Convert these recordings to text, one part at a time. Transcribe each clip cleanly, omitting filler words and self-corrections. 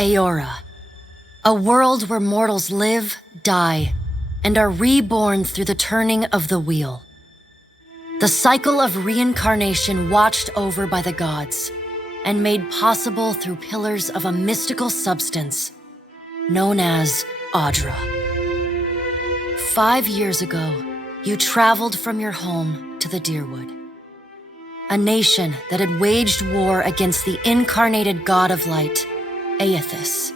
Eora, a world where mortals live, die, and are reborn through the turning of the wheel. The cycle of reincarnation watched over by the gods and made possible through pillars of a mystical substance known as Audra. 5 years ago, you traveled from your home to the Deerwood, a nation that had waged war against the incarnated god of light, Eothas,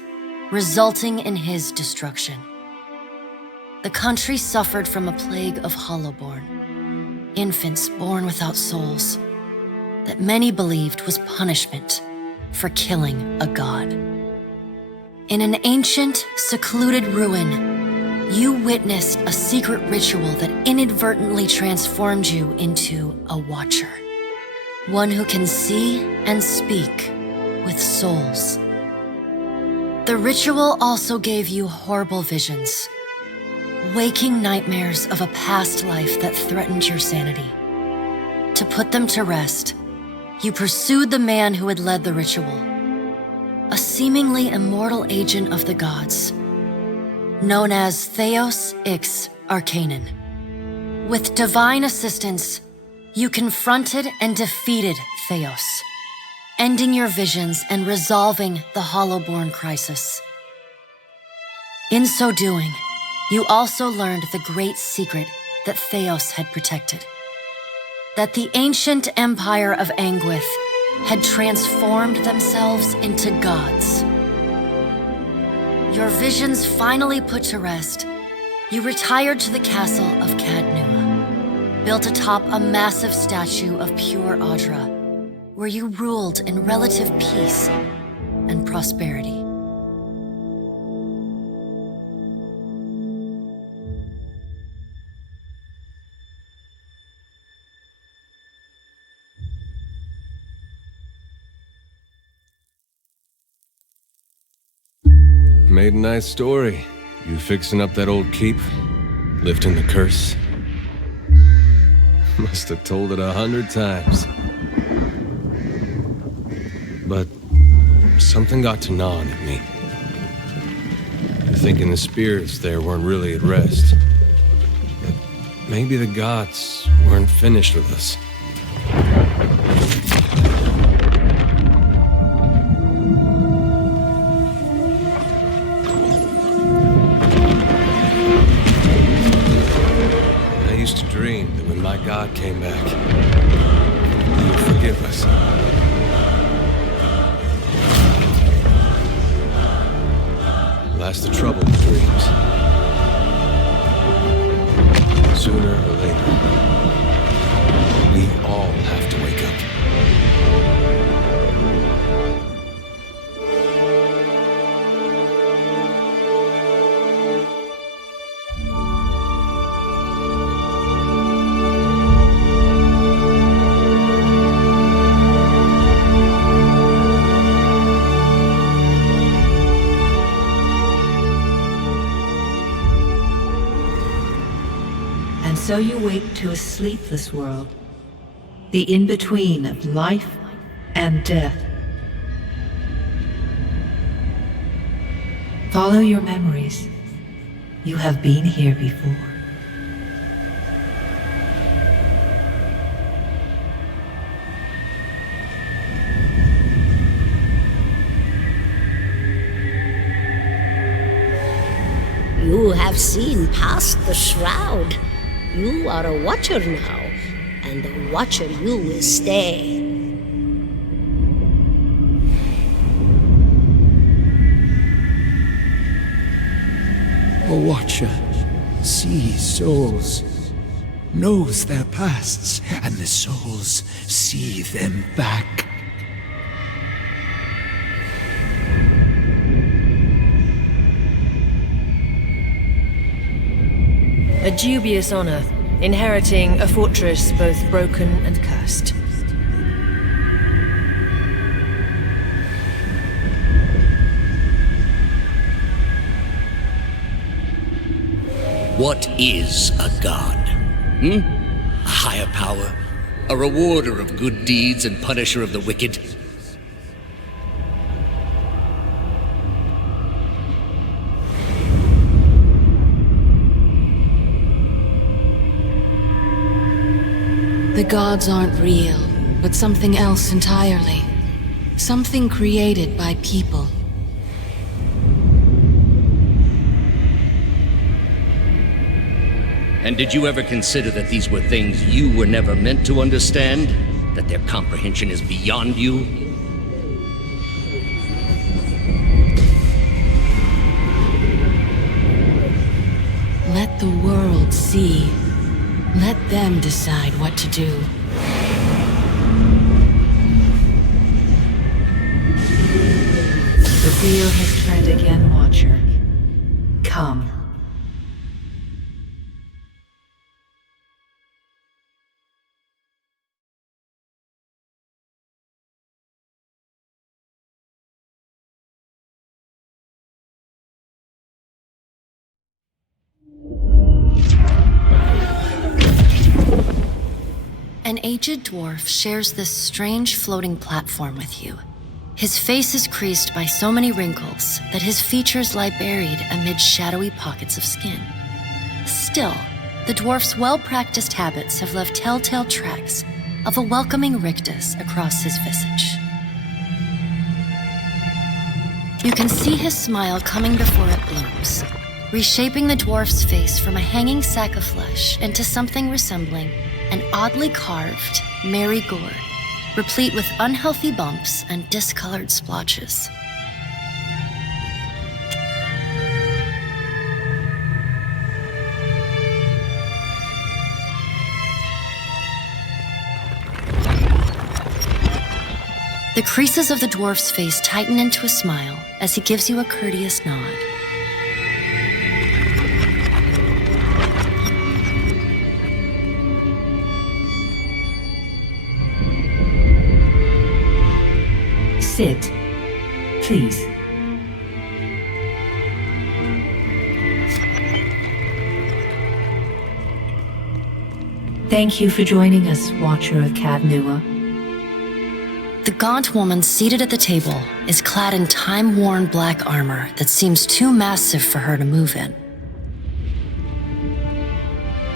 resulting in his destruction. The country suffered from a plague of hollowborn, infants born without souls, that many believed was punishment for killing a god. In an ancient, secluded ruin, you witnessed a secret ritual that inadvertently transformed you into a watcher. One who can see and speak with souls. The ritual also gave you horrible visions, waking nightmares of a past life that threatened your sanity. To put them to rest, you pursued the man who had led the ritual, a seemingly immortal agent of the gods, known as Theos Ix Arcanon. With divine assistance, you confronted and defeated Theos, ending your visions and resolving the Hollowborn crisis. In so doing, you also learned the great secret that Theos had protected. That the ancient empire of Anguith had transformed themselves into gods. Your visions finally put to rest, you retired to the castle of Cadnua, built atop a massive statue of pure Audra, where you ruled in relative peace and prosperity. Made a nice story. You fixing up that old keep? Lifting the curse? Must have told it 100 times. But something got to gnawing at me. You're thinking the spirits there weren't really at rest. That maybe the gods weren't finished with us. I used to dream that when my God came back, he would forgive us. Last the trouble with dreams. Sooner or later, we all have to wake up. So you wake to a sleepless world, the in-between of life and death. Follow your memories. You have been here before. You have seen past the shroud. You are a watcher now, and a watcher you will stay. A watcher sees souls, knows their pasts, and the souls see them back. A dubious honor, inheriting a fortress both broken and cursed. What is a god? A higher power? A rewarder of good deeds and punisher of the wicked? gods aren't real, but something else entirely. Something created by people. And did you ever consider that these were things you were never meant to understand? That their comprehension is beyond you? Let the world see. Let them decide what to do. The wheel has turned again, Watcher. Come. An aged dwarf shares this strange floating platform with you. His face is creased by so many wrinkles that his features lie buried amid shadowy pockets of skin. Still, the dwarf's well-practiced habits have left telltale tracks of a welcoming rictus across his visage. You can see his smile coming before it blooms, reshaping the dwarf's face from a hanging sack of flesh into something resembling an oddly carved, merry gourd, replete with unhealthy bumps and discolored splotches. The creases of the dwarf's face tighten into a smile as he gives you a courteous nod. Sit, please. Thank you for joining us, Watcher of Cadnua. The gaunt woman seated at the table is clad in time-worn black armor that seems too massive for her to move in.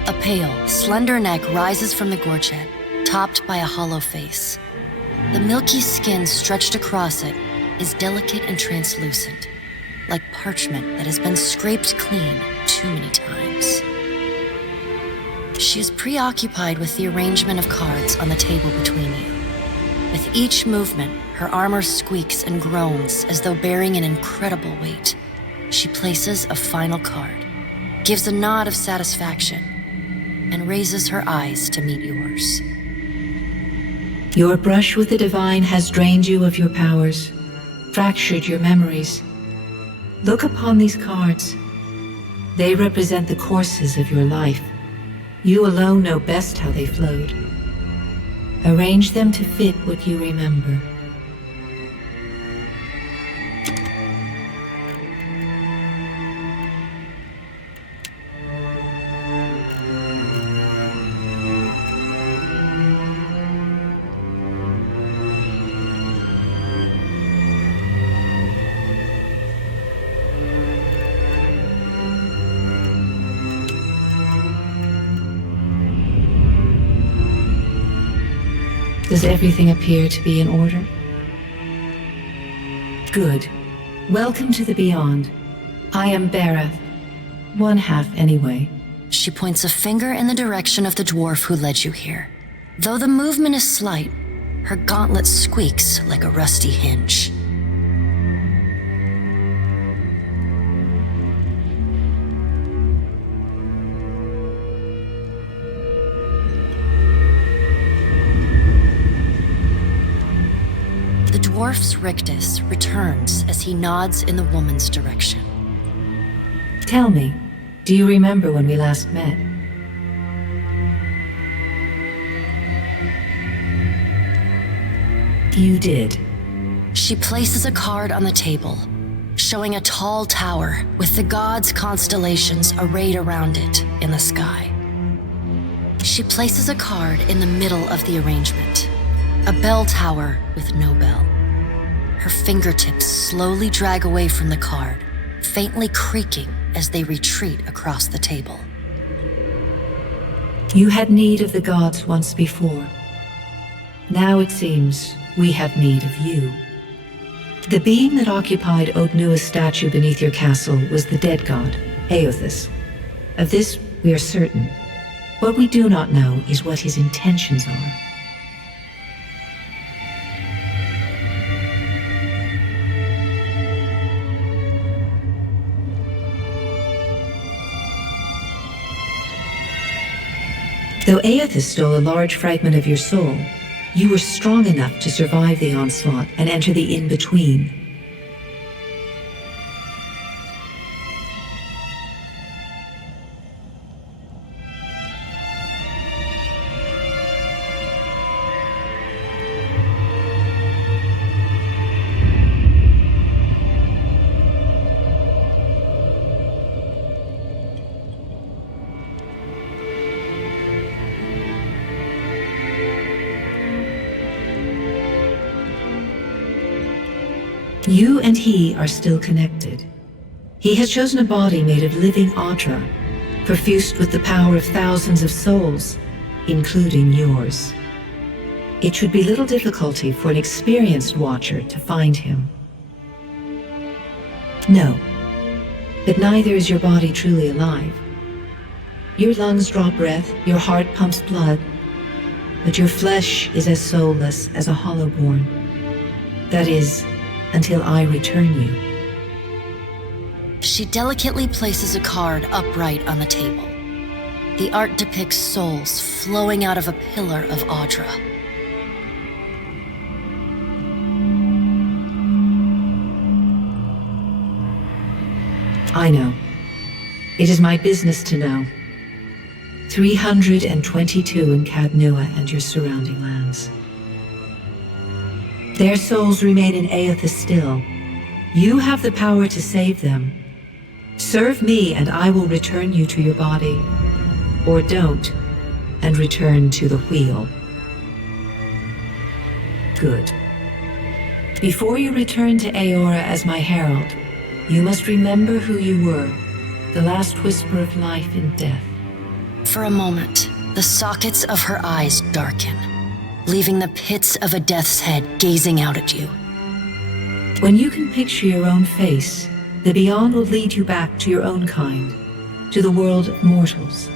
A pale, slender neck rises from the gorget, topped by a hollow face. The milky skin stretched across it is delicate and translucent, like parchment that has been scraped clean too many times. She is preoccupied with the arrangement of cards on the table between you. With each movement, her armor squeaks and groans as though bearing an incredible weight. She places a final card, gives a nod of satisfaction, and raises her eyes to meet yours. Your brush with the divine has drained you of your powers, fractured your memories. Look upon these cards. They represent the courses of your life. You alone know best how they flowed. Arrange them to fit what you remember. Does everything appear to be in order? Good. Welcome to the Beyond. I am Berath. One half, anyway. She points a finger in the direction of the dwarf who led you here. Though the movement is slight, her gauntlet squeaks like a rusty hinge. The dwarf's rictus returns as he nods in the woman's direction. Tell me, do you remember when we last met? You did. She places a card on the table, showing a tall tower with the gods' constellations arrayed around it in the sky. She places a card in the middle of the arrangement, a bell tower with no bell. Her fingertips slowly drag away from the card, faintly creaking as they retreat across the table. You had need of the gods once before. Now it seems we have need of you. The being that occupied Odnua's statue beneath your castle was the dead god, Eothas. Of this we are certain. What we do not know is what his intentions are. Though Eothas stole a large fragment of your soul, you were strong enough to survive the onslaught and enter the in-between. You and he are still connected. He has chosen a body made of living Audra, perfused with the power of thousands of souls, including yours. It should be little difficulty for an experienced watcher to find him. No, but neither is your body truly alive. Your lungs draw breath, your heart pumps blood, but your flesh is as soulless as a hollowborn. That is, until I return you. She delicately places a card upright on the table. The art depicts souls flowing out of a pillar of Audra. I know. It is my business to know. 322 in Cadnua and your surrounding lands. Their souls remain in Eothas still. You have the power to save them. Serve me and I will return you to your body. Or don't, and return to the wheel. Good. Before you return to Eora as my herald, you must remember who you were, the last whisper of life in death. For a moment, the sockets of her eyes darken, leaving the pits of a death's head gazing out at you. When you can picture your own face, the beyond will lead you back to your own kind, to the world of mortals.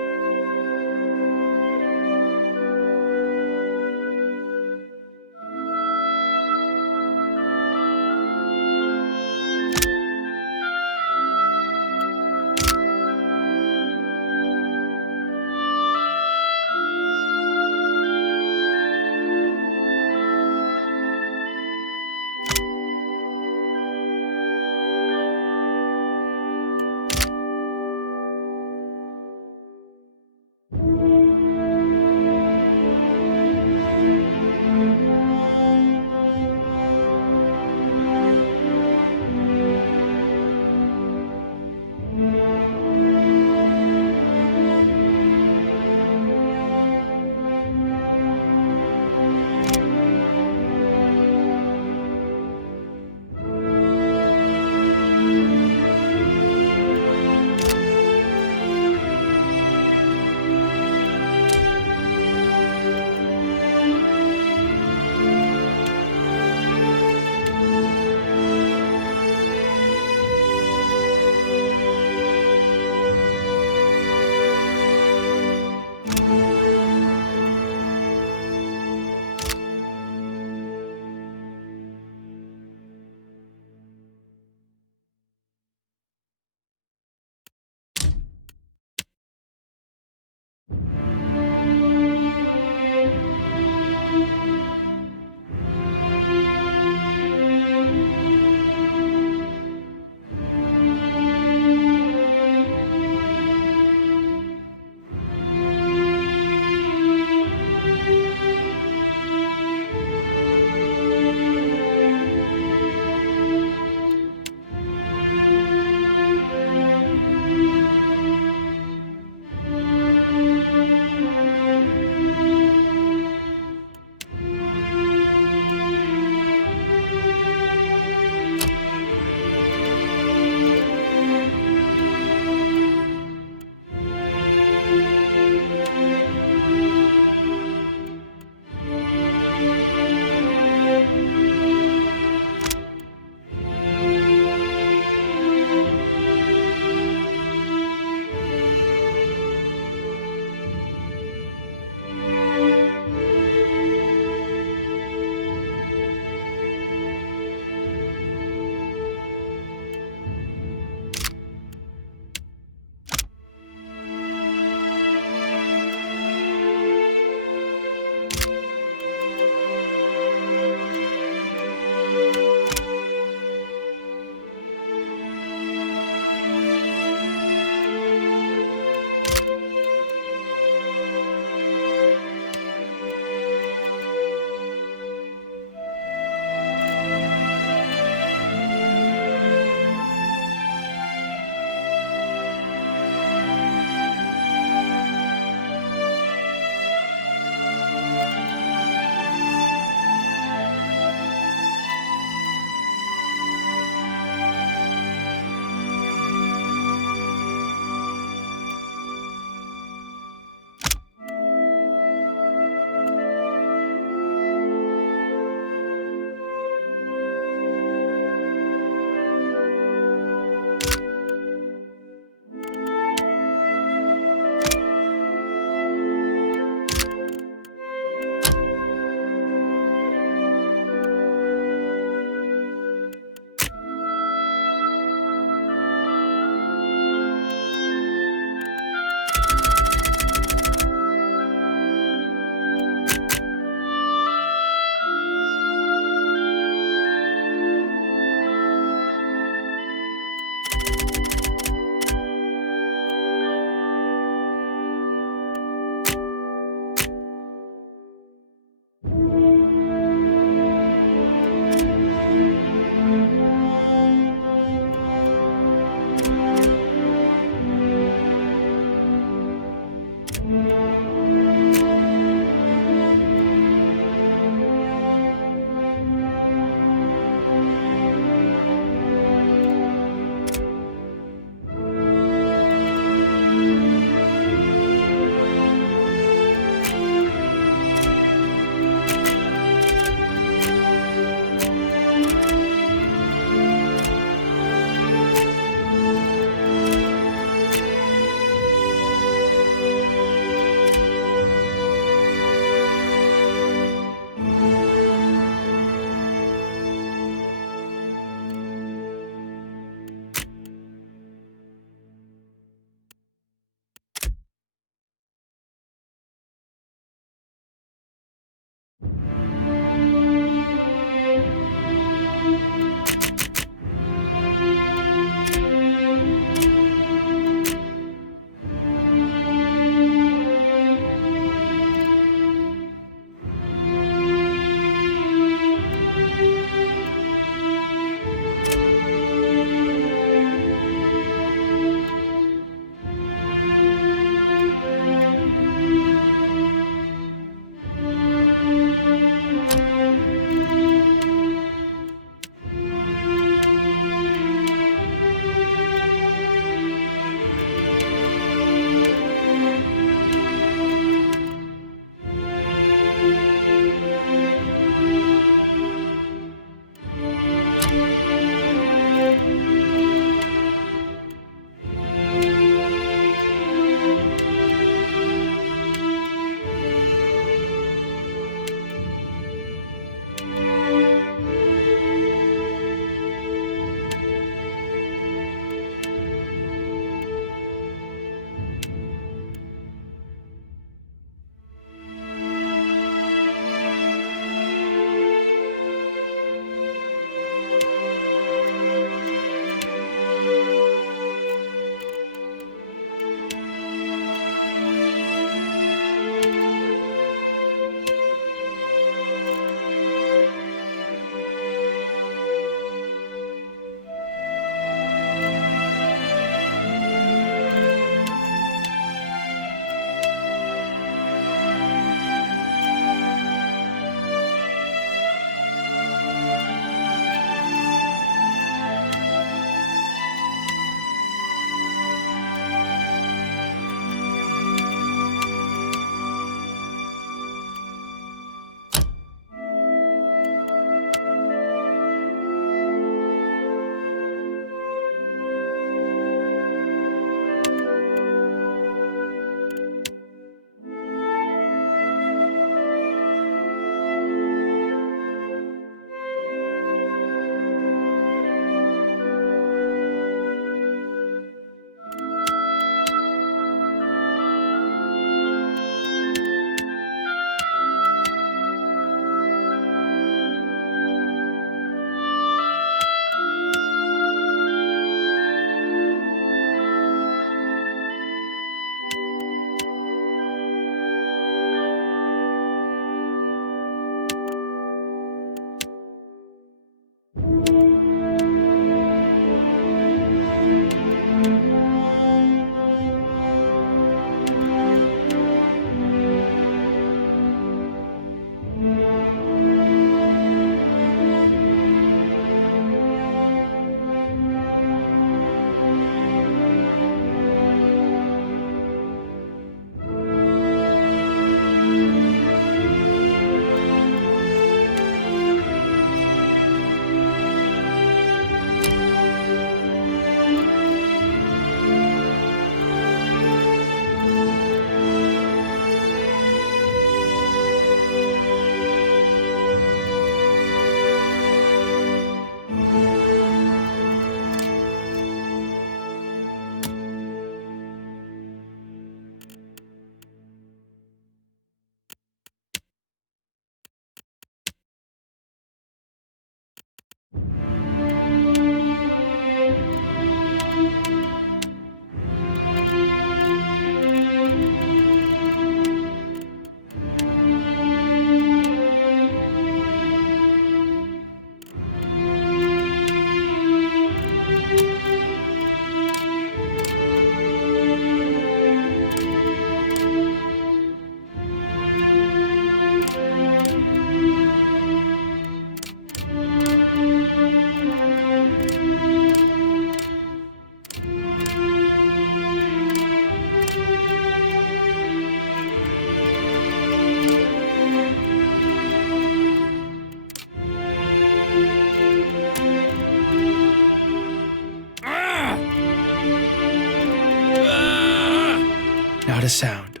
Not a sound.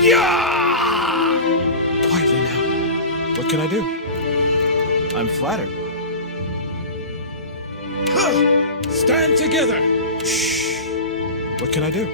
Yeah! Quietly now. What can I do? I'm flattered. Stand together! Shh! What can I do?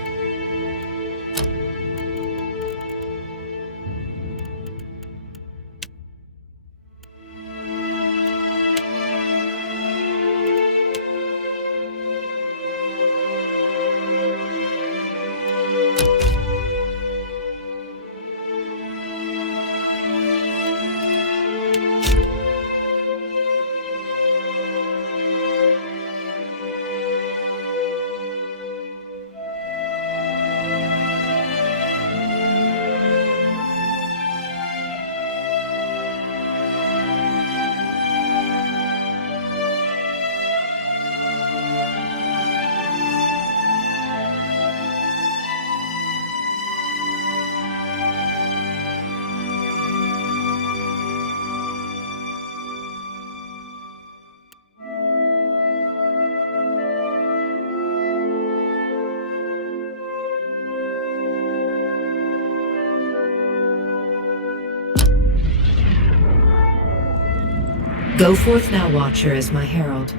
Go forth now, Watcher, as my herald.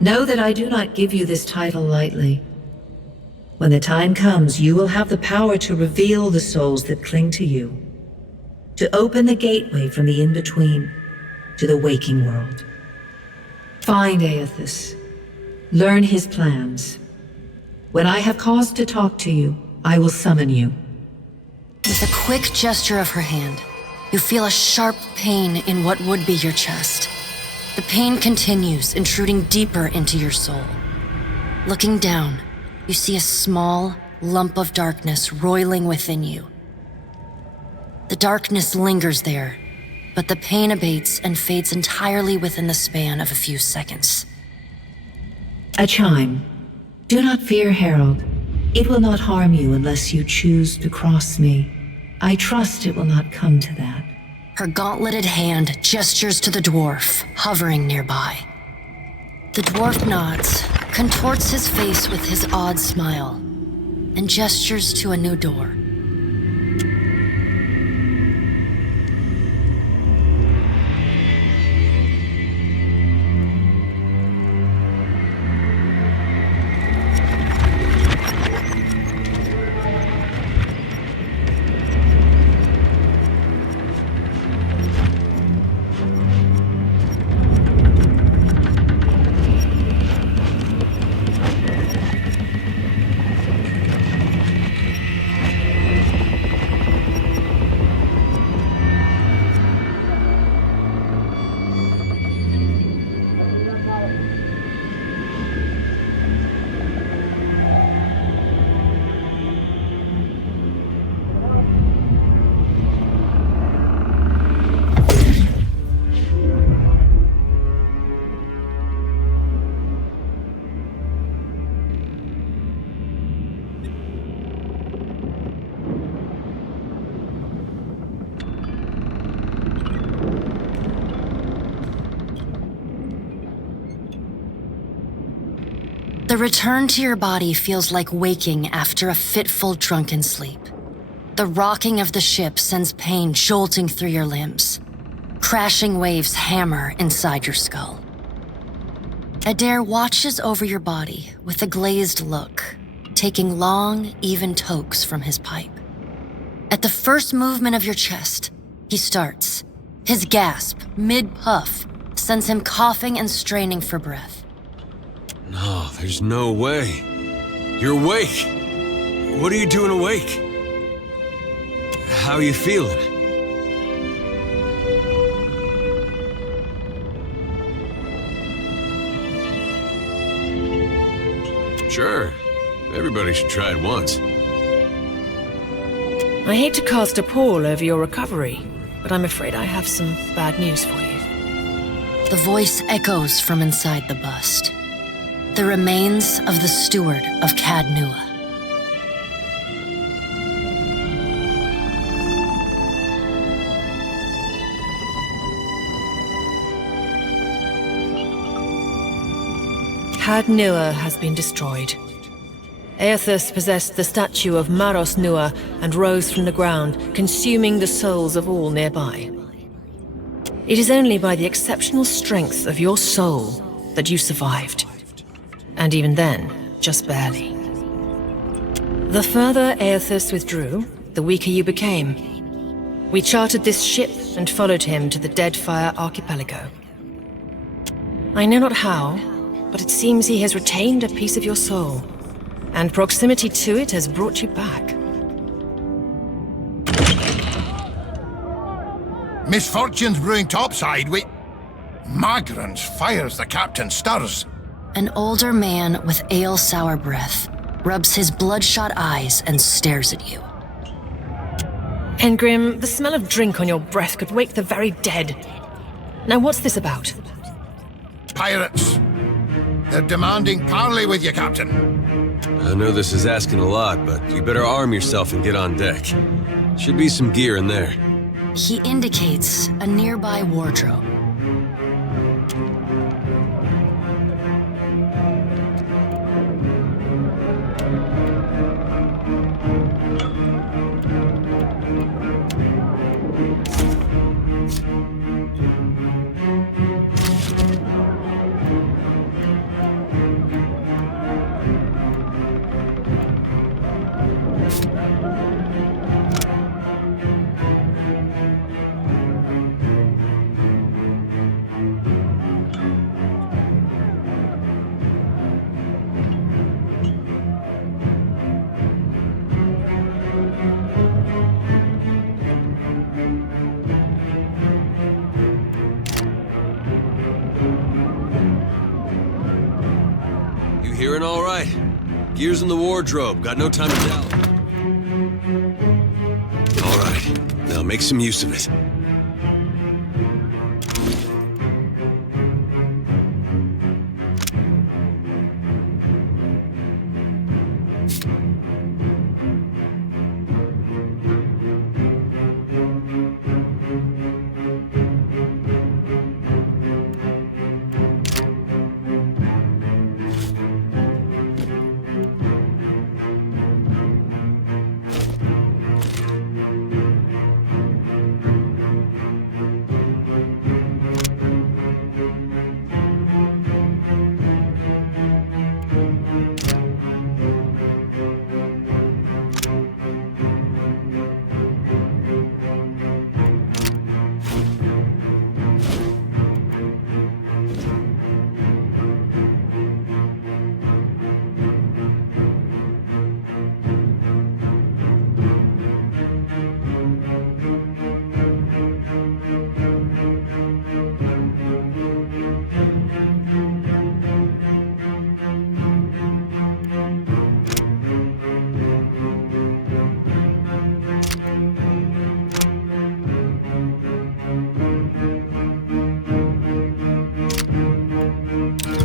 Know that I do not give you this title lightly. When the time comes, you will have the power to reveal the souls that cling to you, to open the gateway from the in-between to the waking world. Find Eothas. Learn his plans. When I have cause to talk to you, I will summon you. With a quick gesture of her hand, you feel a sharp pain in what would be your chest. The pain continues, intruding deeper into your soul. Looking down, you see a small lump of darkness roiling within you. The darkness lingers there, but the pain abates and fades entirely within the span of a few seconds. A chime. Do not fear, Herald. It will not harm you unless you choose to cross me. I trust it will not come to that. Her gauntleted hand gestures to the dwarf, hovering nearby. The dwarf nods, contorts his face with his odd smile, and gestures to a new door. The return to your body feels like waking after a fitful drunken sleep. The rocking of the ship sends pain jolting through your limbs. Crashing waves hammer inside your skull. Adair watches over your body with a glazed look, taking long, even tokes from his pipe. At the first movement of your chest, he starts. His gasp, mid-puff, sends him coughing and straining for breath. No, there's no way. You're awake. What are you doing awake? How are you feeling? Sure. Everybody should try it once. I hate to cast a pall over your recovery, but I'm afraid I have some bad news for you. The voice echoes from inside the bust. The remains of the steward of Cadnua. Cadnua has been destroyed. Eothas possessed the statue of Maros Nua and rose from the ground, consuming the souls of all nearby. It is only by the exceptional strength of your soul that you survived. And even then, just barely. The further Eothas withdrew, the weaker you became. We chartered this ship and followed him to the Deadfire archipelago. I know not how, but it seems he has retained a piece of your soul, and proximity to it has brought you back. Misfortunes brewing topside, Magrans fires the captain stirs. An older man with ale sour breath rubs his bloodshot eyes and stares at you. Engrim, the smell of drink on your breath could wake the very dead. Now what's this about? Pirates. They're demanding parley with you, Captain. I know this is asking a lot, but you better arm yourself and get on deck. Should be some gear in there. He indicates a nearby wardrobe. Hearing all right. Gear's in the wardrobe. Got no time to tell. All right. Now make some use of it.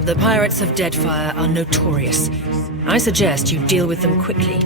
The pirates of Deadfire are notorious. I suggest you deal with them quickly.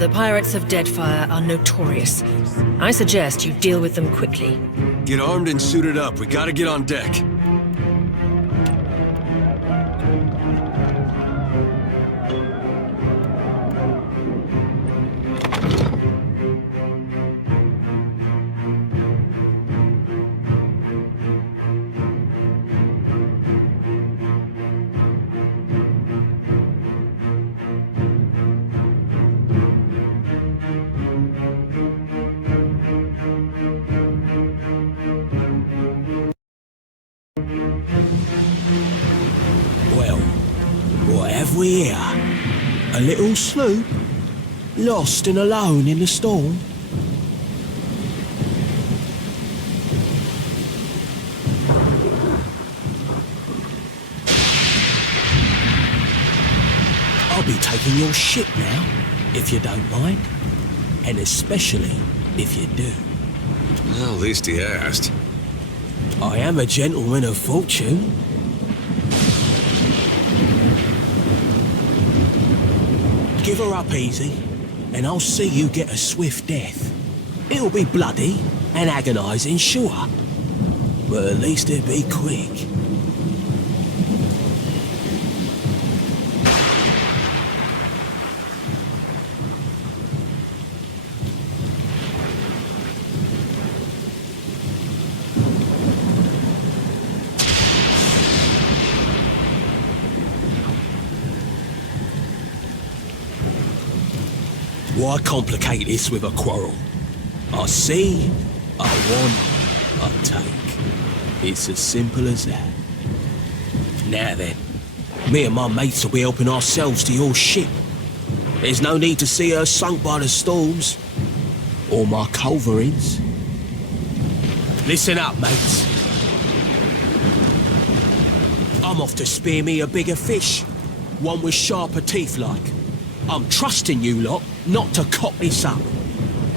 The pirates of Deadfire are notorious. I suggest you deal with them quickly. Get armed and suited up. We gotta get on deck. What have we here? A little sloop? Lost and alone in the storm? I'll be taking your ship now, if you don't mind. And especially if you do. Well, at least he asked. I am a gentleman of fortune. Give her up easy, and I'll see you get a swift death. It'll be bloody and agonizing, sure, but at least it'll be quick. Why complicate this with a quarrel? I see, I want, I take. It's as simple as that. Now then, me and my mates will be helping ourselves to your ship. There's no need to see her sunk by the storms, or my culverins. Listen up, mates. I'm off to spear me a bigger fish, one with sharper teeth like. I'm trusting you lot not to cock this up.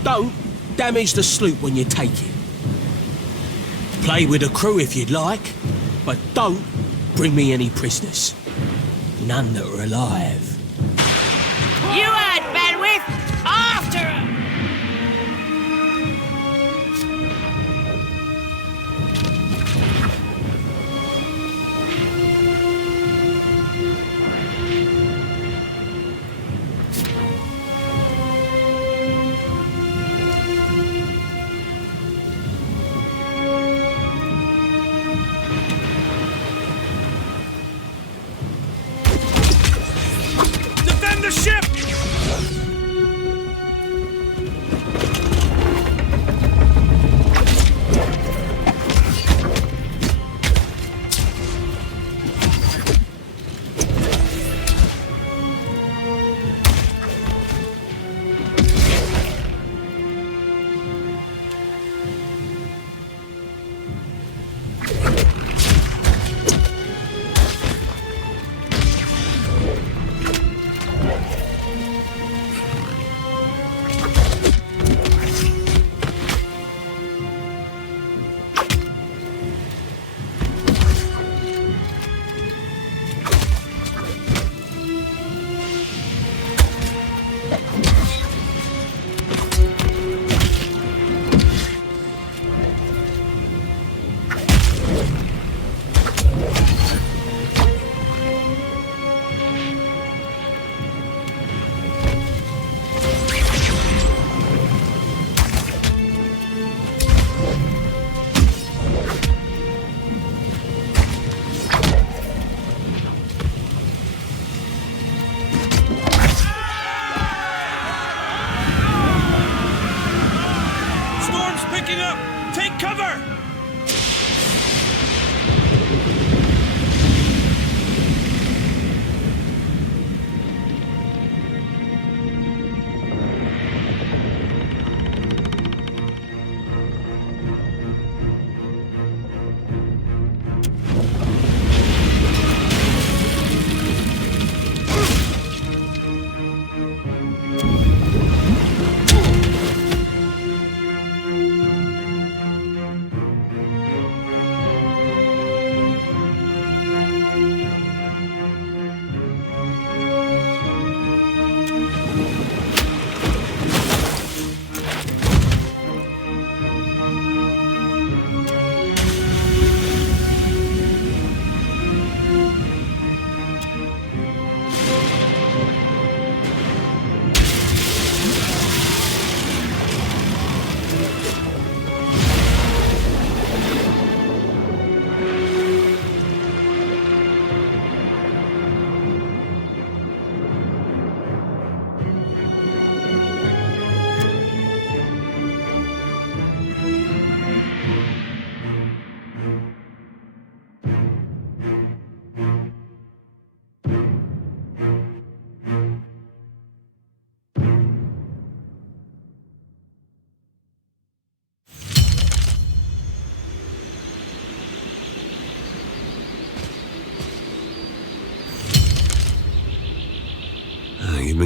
Don't damage the sloop when you take it. Play with the crew if you'd like, but don't bring me any prisoners. None that are alive. You had bandwidth! After her! Defend the ship! Picking up! Take cover!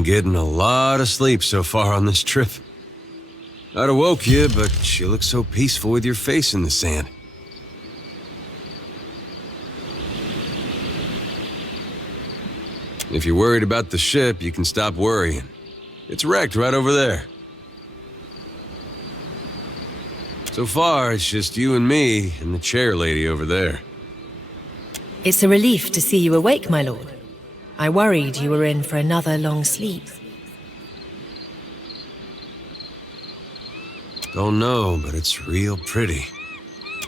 getting a lot of sleep so far on this trip. I'd have woke you, but you look so peaceful with your face in the sand. If you're worried about the ship, you can stop worrying. It's wrecked right over there. So far, it's just you and me and the chair lady over there. It's a relief to see you awake, my lord. I worried you were in for another long sleep. Don't know, but it's real pretty.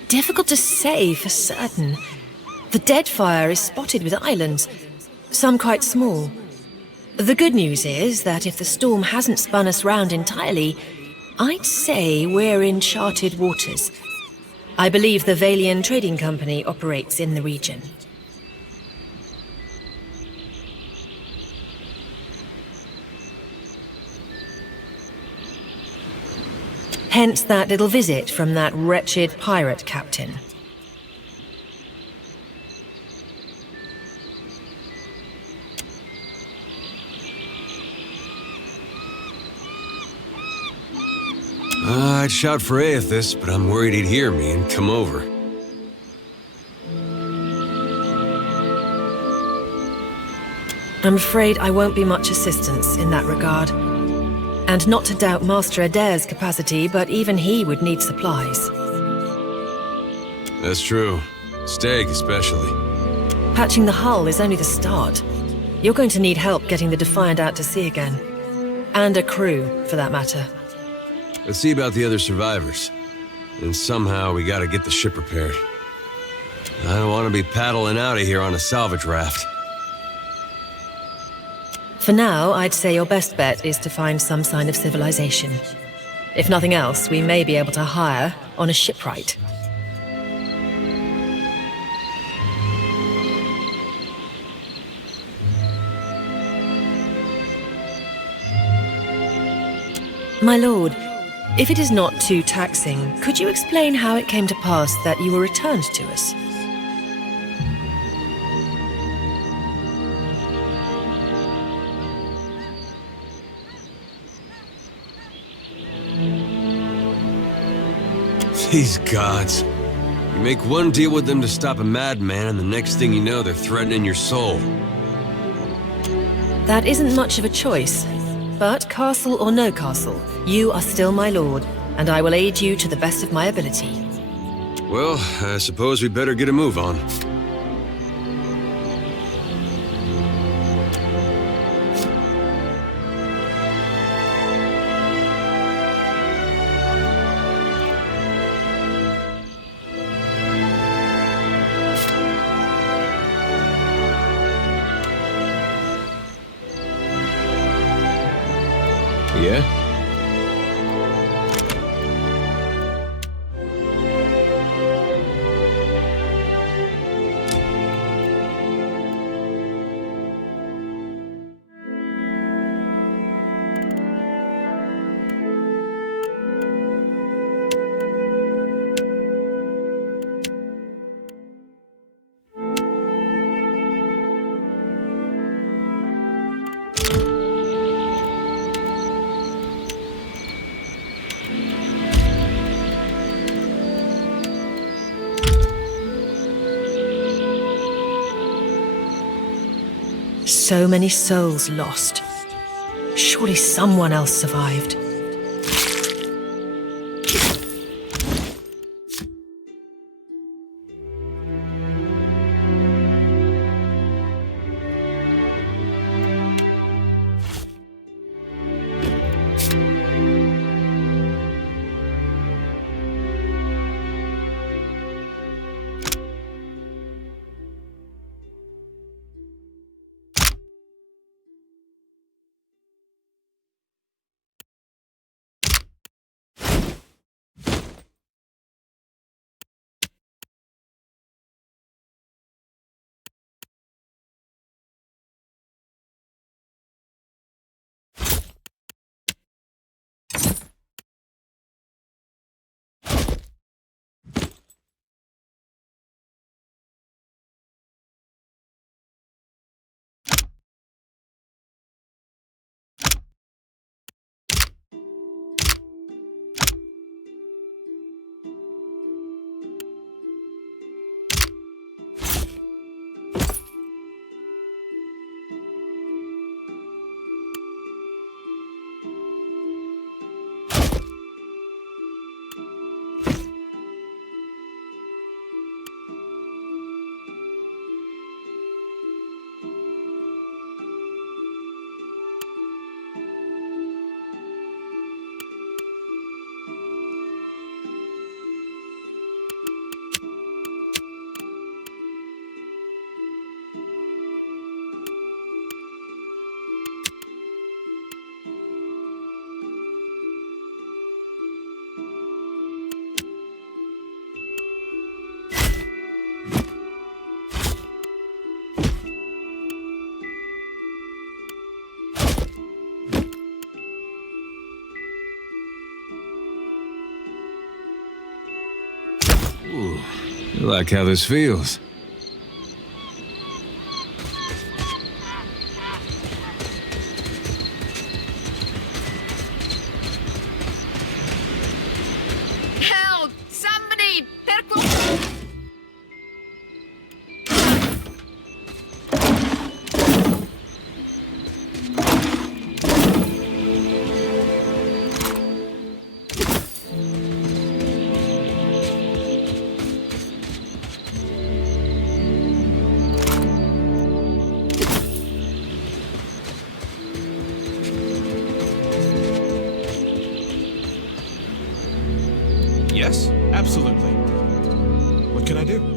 Difficult to say for certain. The Deadfire is spotted with islands, some quite small. The good news is that if the storm hasn't spun us round entirely, I'd say we're in charted waters. I believe the Valian Trading Company operates in the region. Hence that little visit from that wretched pirate captain. I'd shout for Eothas, but I'm worried he'd hear me and come over. I'm afraid I won't be much assistance in that regard. And not to doubt Master Adair's capacity, but even he would need supplies. That's true. Steak, especially. Patching the hull is only the start. You're going to need help getting the Defiant out to sea again. And a crew, for that matter. Let's see about the other survivors. And somehow we gotta get the ship repaired. I don't want to be paddling out of here on a salvage raft. For now, I'd say your best bet is to find some sign of civilization. If nothing else, we may be able to hire on a shipwright. My lord, if it is not too taxing, could you explain how it came to pass that you were returned to us? These gods. You make one deal with them to stop a madman, and the next thing you know, they're threatening your soul. That isn't much of a choice. But castle or no castle, you are still my lord, and I will aid you to the best of my ability. Well, I suppose we better get a move on. Yeah? So many souls lost. Surely someone else survived. Ooh, I like how this feels. Help! Somebody! Yes, absolutely. What can I do?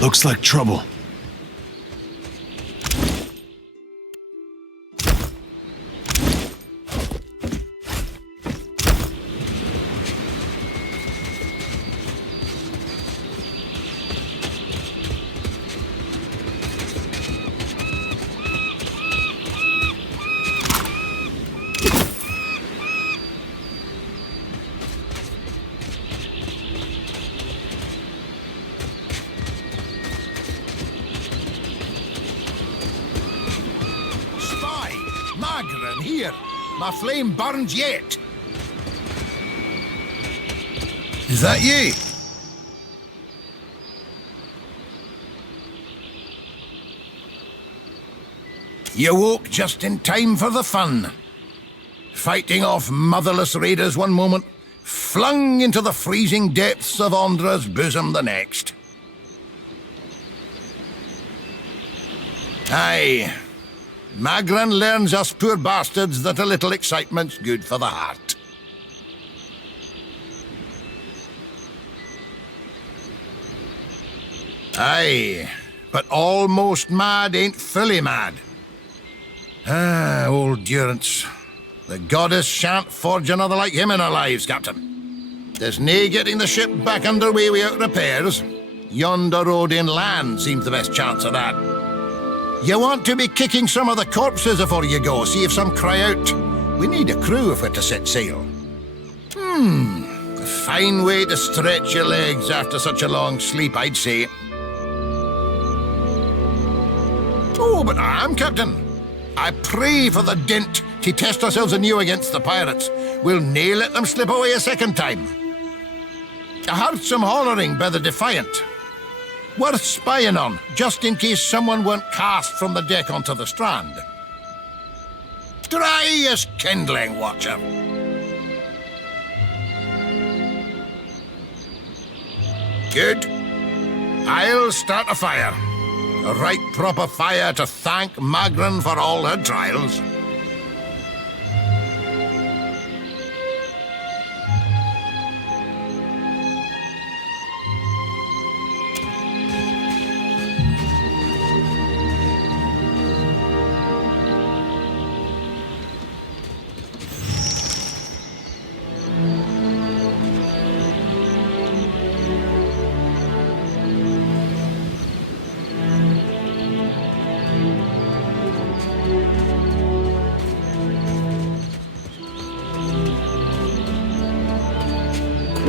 Looks like trouble. Here, my flame burns yet. Is that you? You woke just in time for the fun. Fighting off motherless raiders one moment, flung into the freezing depths of Ondra's bosom the next. Aye. Magran learns us poor bastards that a little excitement's good for the heart. Aye, but almost mad ain't fully mad. Ah, old Durance. The goddess shan't forge another like him in our lives, Captain. There's nae getting the ship back underway without repairs. Yonder road inland seems the best chance of that. You want to be kicking some of the corpses before you go, see if some cry out. We need a crew if we're to set sail. A fine way to stretch your legs after such a long sleep, I'd say. Oh, but I am, Captain. I pray for the dint to test ourselves anew against the pirates. We'll nae let them slip away a second time. I heard some hollering by the Defiant. Worth spying on, just in case someone weren't cast from the deck onto the strand. Dry as kindling, Watcher. Good. I'll start a fire. A right proper fire to thank Magran for all her trials.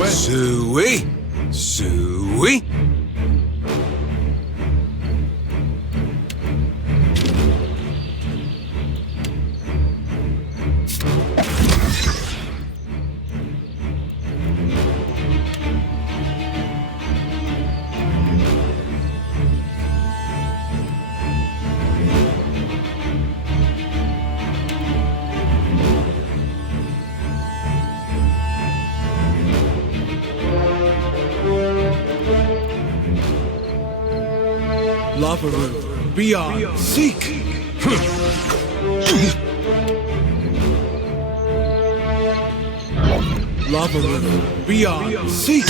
Suey! Suey! Lavaru, beyond, seek! Lava river beyond. Seek!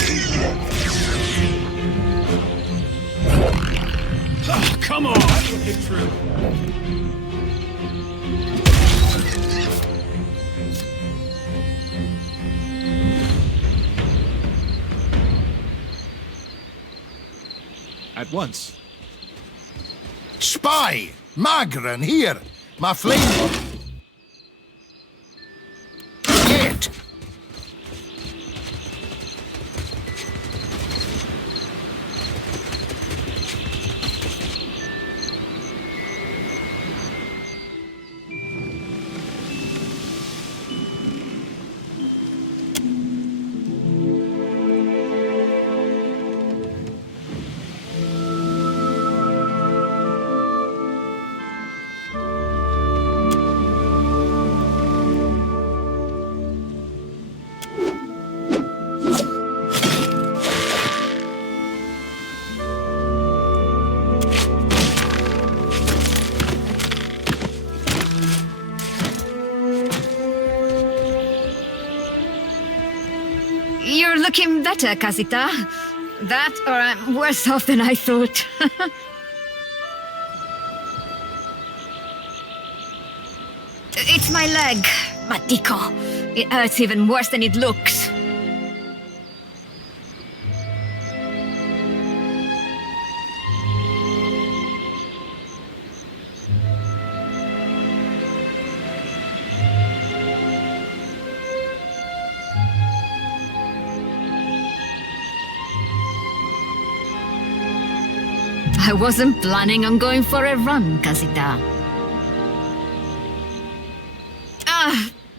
Oh, come on! Hit true. At once. Spy! Magran, here! My flame... Get! You're looking better, Casita. That, or I'm worse off than I thought. It's my leg, Matico. It hurts even worse than it looks. I wasn't planning on going for a run, Casita.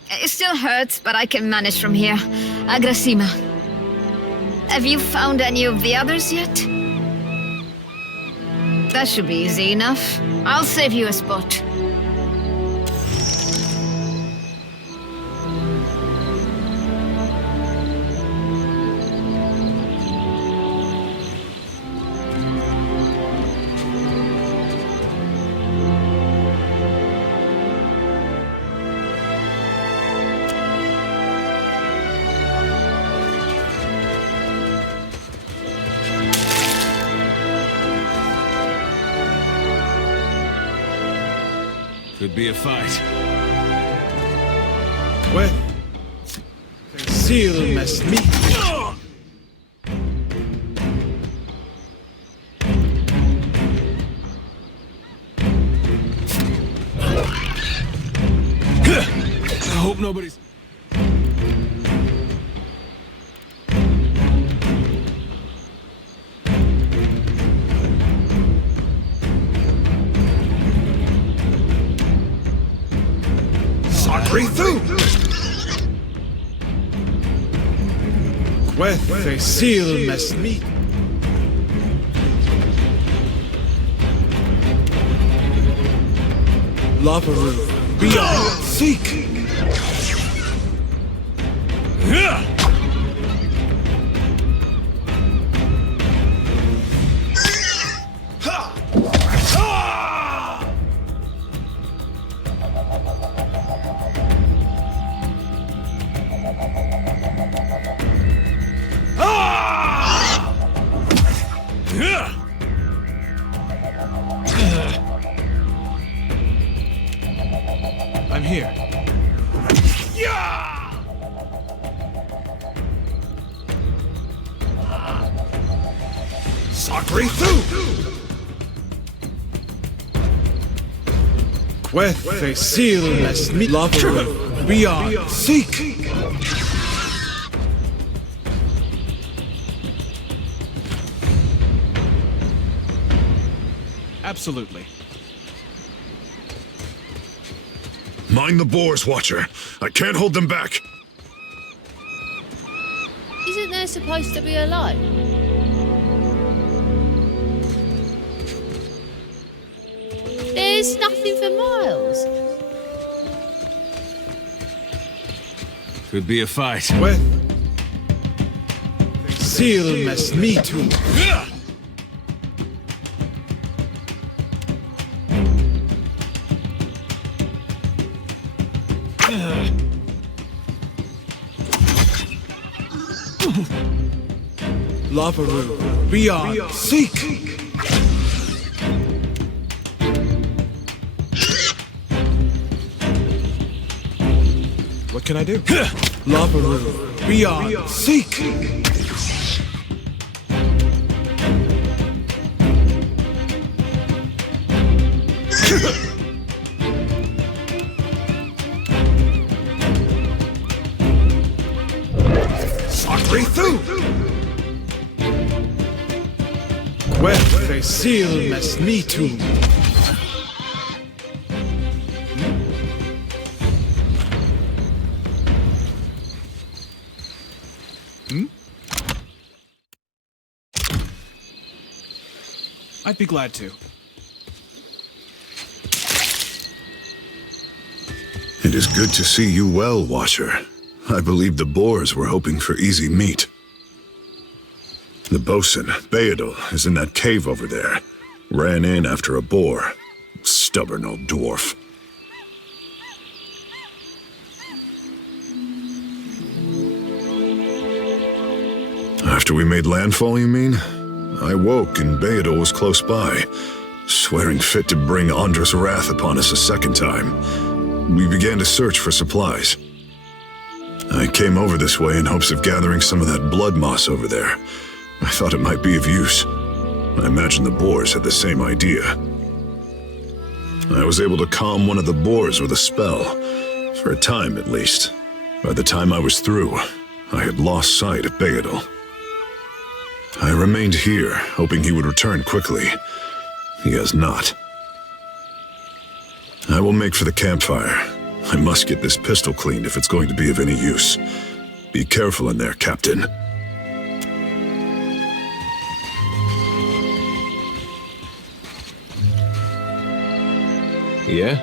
It still hurts, but I can manage from here. Agrasima. Have you found any of the others yet? That should be easy enough. I'll save you a spot. Could be a fight. Well, seal mess me. I hope nobody's... Queth seal mess me. Lava room beyond. Seek. I'm here. Sakri through. Queth seal mess me. Lava room beyond. Seek. Absolutely. Mind the boars, Watcher. I can't hold them back. Isn't there supposed to be a light? There's nothing for miles. Could be a fight. With seal mess me too. Lavaru, beyond, seek! What can I do? Lavaru, beyond, seek! Sacre thu! Quel facil mesnitum! I'd be glad to. It is good to see you well, Watcher. I believe the boars were hoping for easy meat. The bosun, Beadle, is in that cave over there. Ran in after a boar. Stubborn old dwarf. After we made landfall, you mean? I woke and Beadle was close by, swearing fit to bring Andra's wrath upon us a second time. We began to search for supplies. I came over this way in hopes of gathering some of that blood moss over there. I thought it might be of use. I imagine the boars had the same idea. I was able to calm one of the boars with a spell, for a time at least. By the time I was through, I had lost sight of Beadle. I remained here, hoping he would return quickly. He has not. I will make for the campfire. I must get this pistol cleaned if it's going to be of any use. Be careful in there, Captain. Yeah?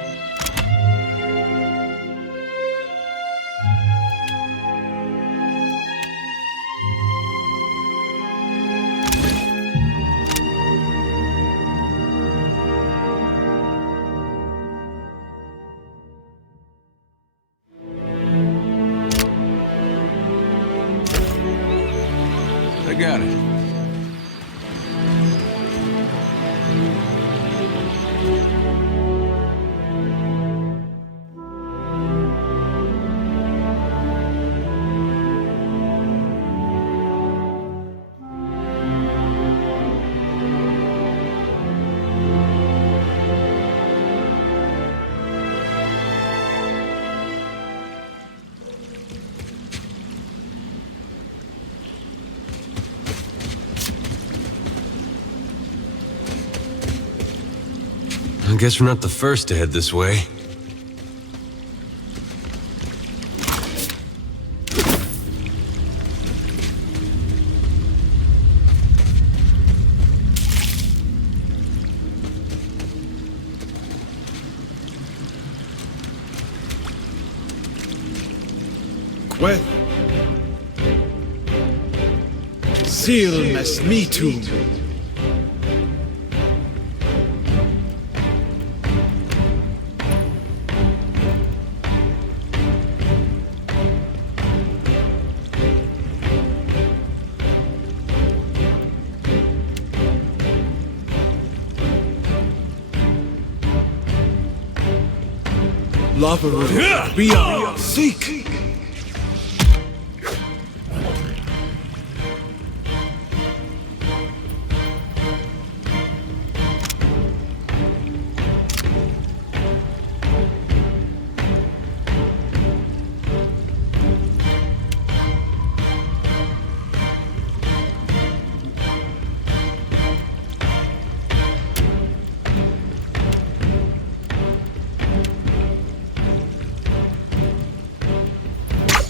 I got it. I guess we're not the first to head this way. Queth Seal mesnitum. Lavaru, beyond, seek!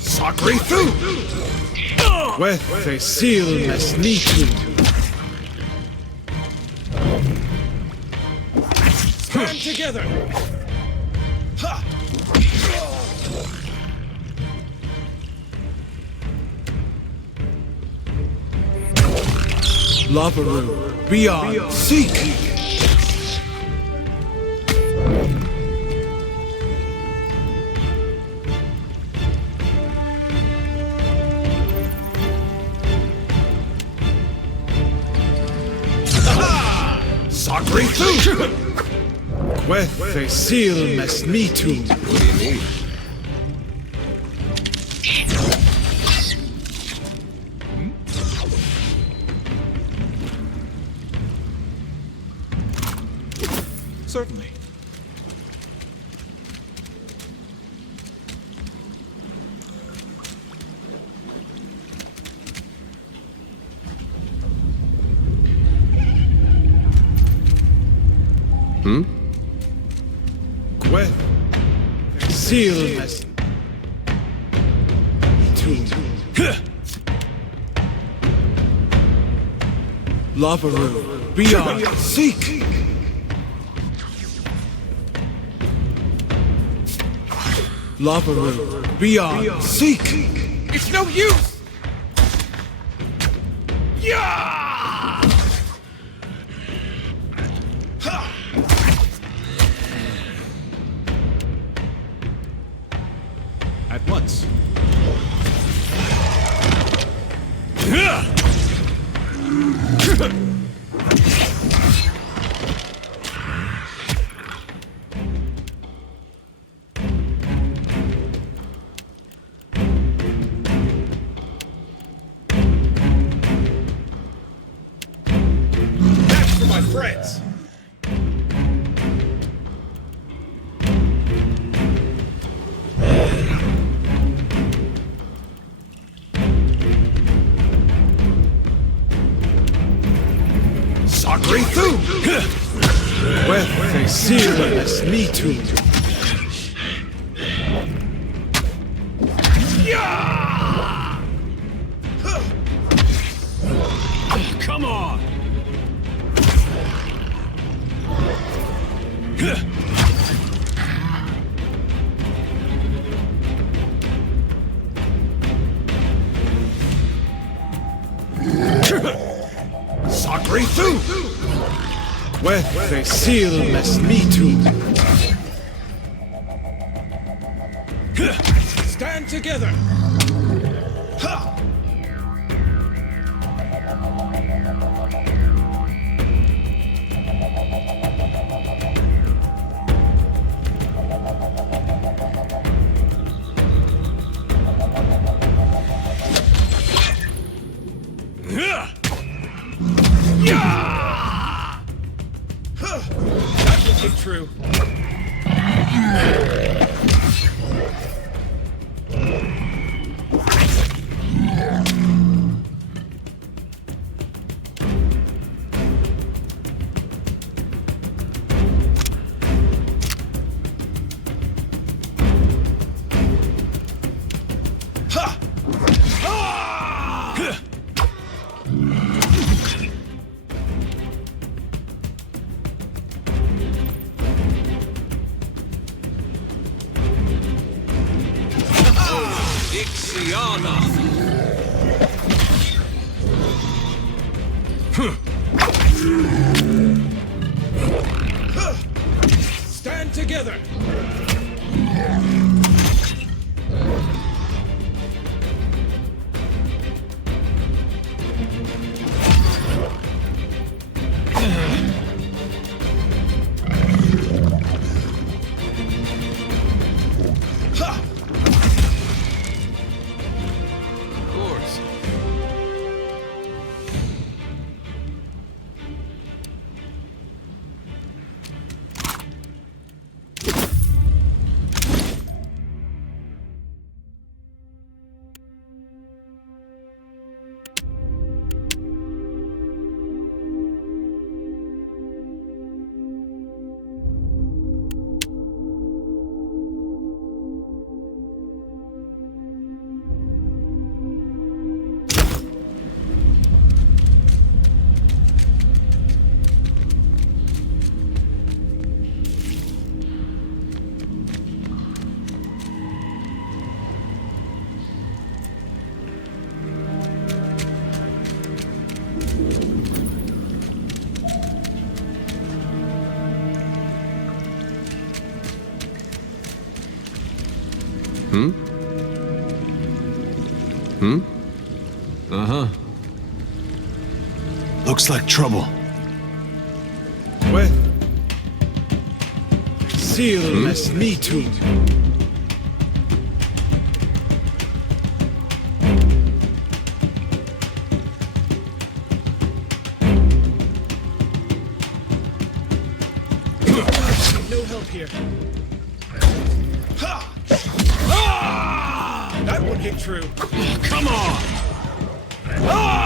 Sacre thu! Queth facil mesnitum. Stand together! Ha! Lavaru, beyond, seek! Queth seal mes mitu. What do you need? Certainly. Queth seal mes mitu. Lavaru, beyond, seek! Lavaru, beyond, seek! It's no use! Yeah! At once. That's for my friends! Sacre thu! Queth seal mes mitu. Yeah! Come on! Sacre thu! Queth seal mes mitu. Stand together! Ha! That wasn't true. Ha! Ah! Stand together! Uh-huh. Looks like trouble. Queth Silas me too. No help here. Ha! Ah! That one hit true. Come on! Ah!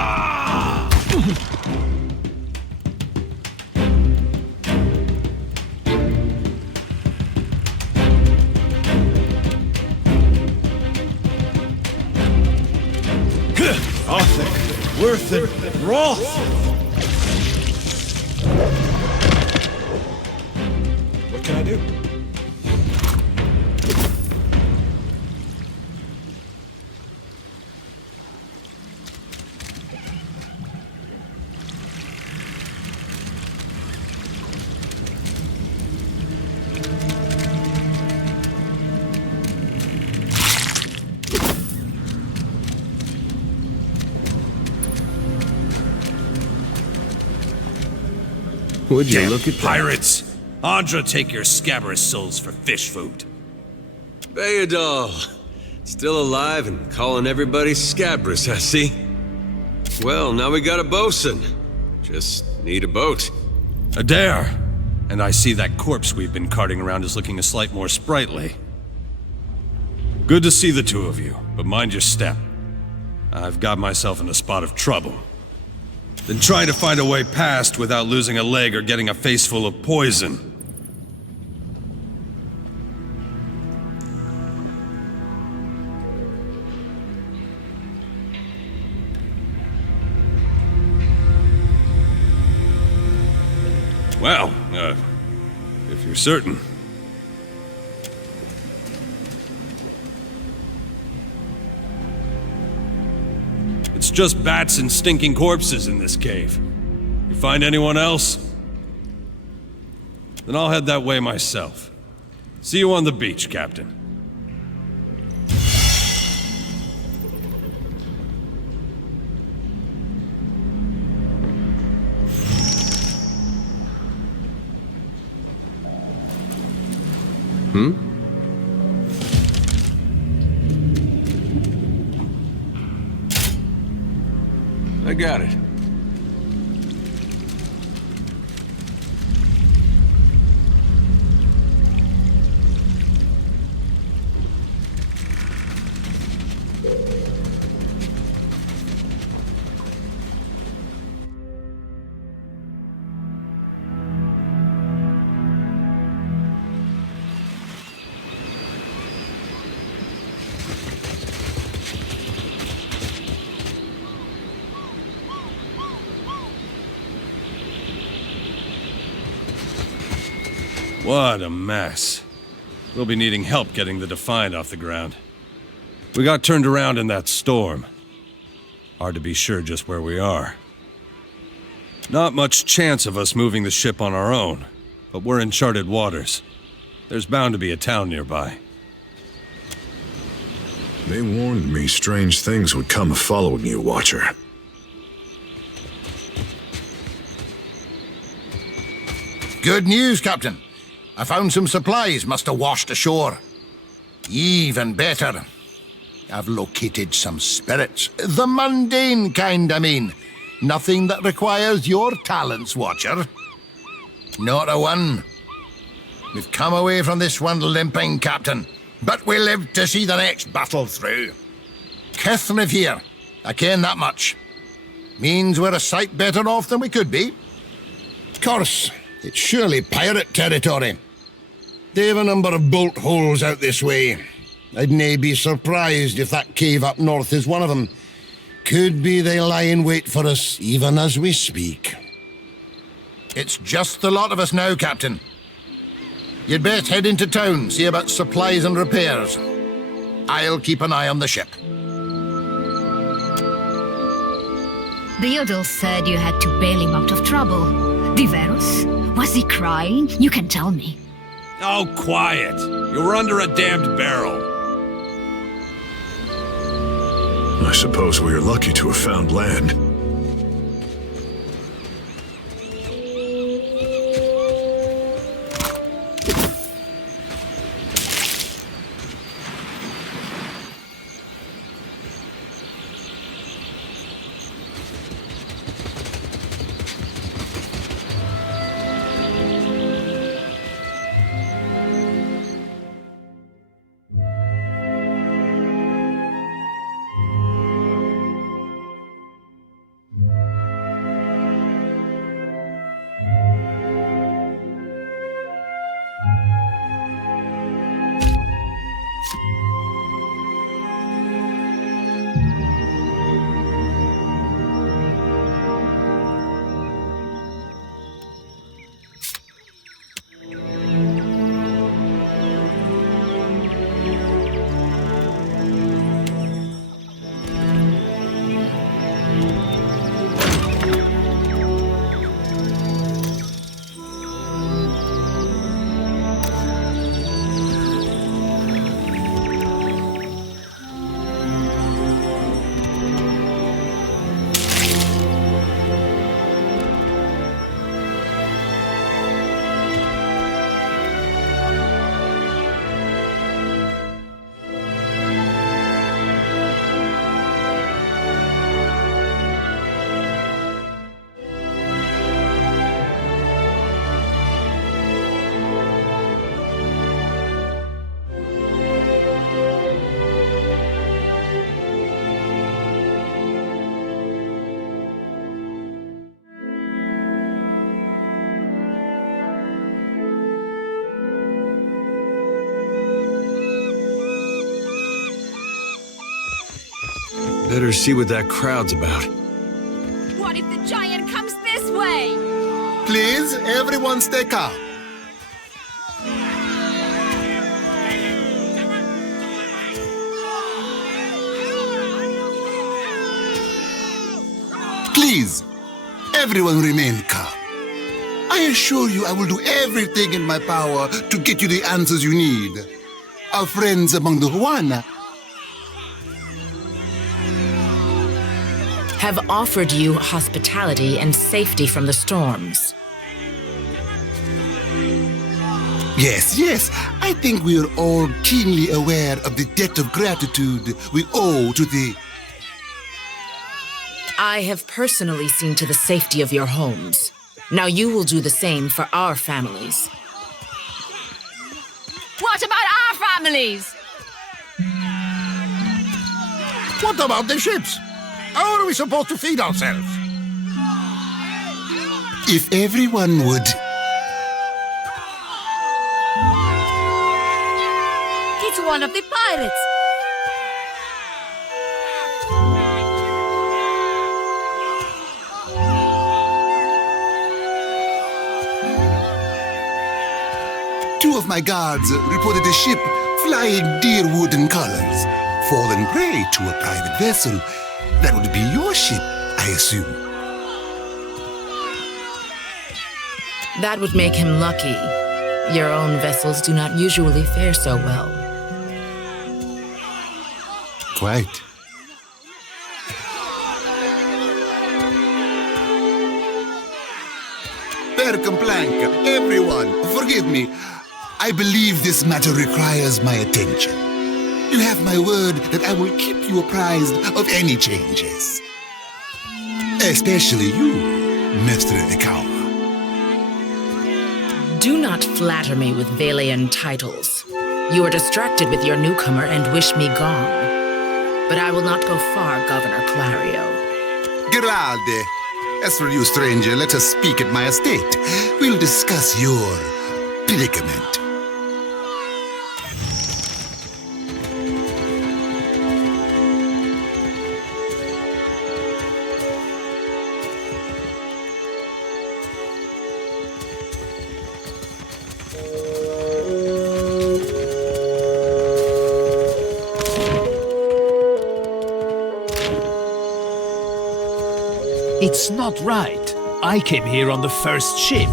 Othic, worth it, wrath! What can I do? Would you look at that? Pirates! Andra, take your scabrous souls for fish food. Bayadol, still alive and calling everybody scabrous, I see. Well, now we got a bosun. Just need a boat. Adair! And I see that corpse we've been carting around is looking a slight more sprightly. Good to see the two of you, but mind your step. I've got myself in a spot of trouble. Been trying to find a way past without losing a leg or getting a face full of poison. Well, if you're certain. It's just bats and stinking corpses in this cave. You find anyone else? Then I'll head that way myself. See you on the beach, Captain. I got it. What a mess. We'll be needing help getting the Defiant off the ground. We got turned around in that storm. Hard to be sure just where we are. Not much chance of us moving the ship on our own, but we're in charted waters. There's bound to be a town nearby. They warned me strange things would come following you, Watcher. Good news, Captain. I found some supplies must have washed ashore. Even better, I've located some spirits. The mundane kind, I mean. Nothing that requires your talents, Watcher. Not a one. We've come away from this one limping, Captain, but we live to see the next battle through. Kith live here, I ken that much. Means we're a sight better off than we could be. Of course, it's surely pirate territory. They've a number of bolt holes out this way. I'd nae be surprised if that cave up north is one of them. Could be they lie in wait for us, even as we speak. It's just the lot of us now, Captain. You'd best head into town, see about supplies and repairs. I'll keep an eye on the ship. The Yodel said you had to bail him out of trouble. Diveros? Was he crying? You can tell me. Oh, quiet! You were under a damned barrel. I suppose we are lucky to have found land. Better see what that crowd's about. What if the giant comes this way? Please, everyone stay calm. Please, everyone remain calm. I assure you I will do everything in my power to get you the answers you need. Our friends among the Huana have offered you hospitality and safety from the storms. Yes. I think we are all keenly aware of the debt of gratitude we owe to the... I have personally seen to the safety of your homes. Now you will do the same for our families. What about our families? What about the ships? How are we supposed to feed ourselves? If everyone would... It's one of the pirates. Two of my guards reported a ship flying deer wooden colors, fallen prey to a private vessel. That would be your ship, I assume. That would make him lucky. Your own vessels do not usually fare so well. Quite. Per complank, everyone, forgive me. I believe this matter requires my attention. You have my word that I will keep you apprised of any changes. Especially you, Mr. Ikawa. Do not flatter me with Valian titles. You are distracted with your newcomer and wish me gone. But I will not go far, Governor Clario. Giralde, as for you, stranger, let us speak at my estate. We'll discuss your predicament. It's not right. I came here on the first ship.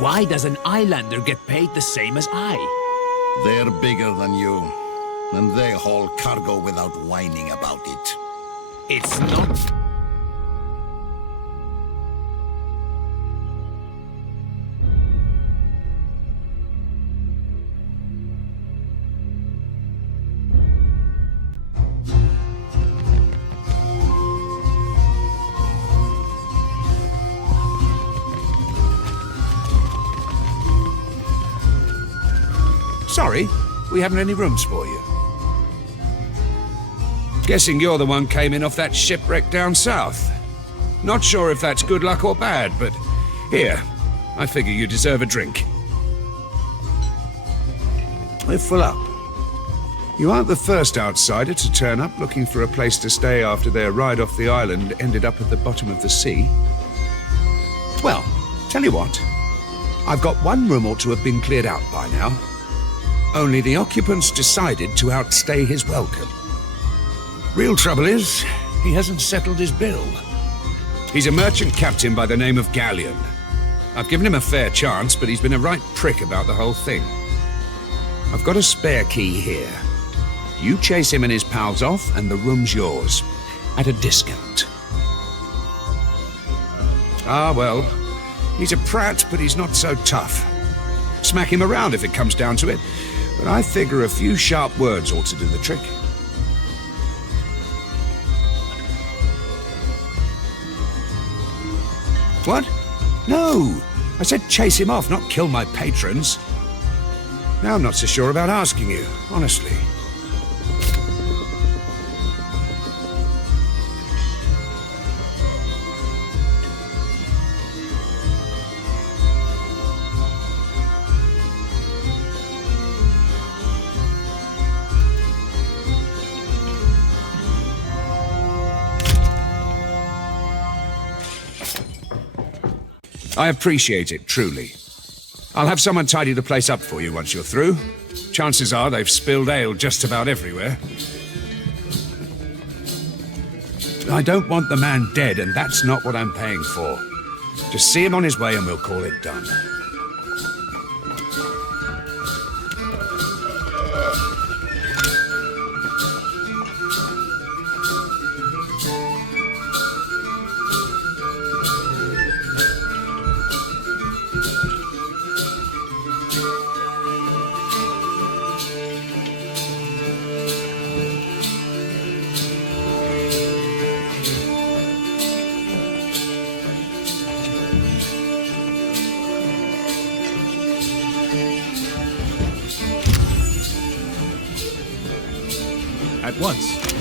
Why does an islander get paid the same as I? They're bigger than you, and they haul cargo without whining about it. It's not... Sorry, we haven't any rooms for you. Guessing you're the one came in off that shipwreck down south. Not sure if that's good luck or bad, but here, I figure you deserve a drink. We're full up. You aren't the first outsider to turn up looking for a place to stay after their ride off the island ended up at the bottom of the sea. Well, tell you what, I've got one room ought to have been cleared out by now. Only the occupants decided to outstay his welcome. Real trouble is, he hasn't settled his bill. He's a merchant captain by the name of Galleon. I've given him a fair chance, but he's been a right prick about the whole thing. I've got a spare key here. You chase him and his pals off, and the room's yours. At a discount. Ah, well, he's a prat, but he's not so tough. Smack him around if it comes down to it. But I figure a few sharp words ought to do the trick. What? No! I said chase him off, not kill my patrons. Now I'm not so sure about asking you, honestly. I appreciate it, truly. I'll have someone tidy the place up for you once you're through. Chances are they've spilled ale just about everywhere. I don't want the man dead, and that's not what I'm paying for. Just see him on his way and we'll call it done. At once.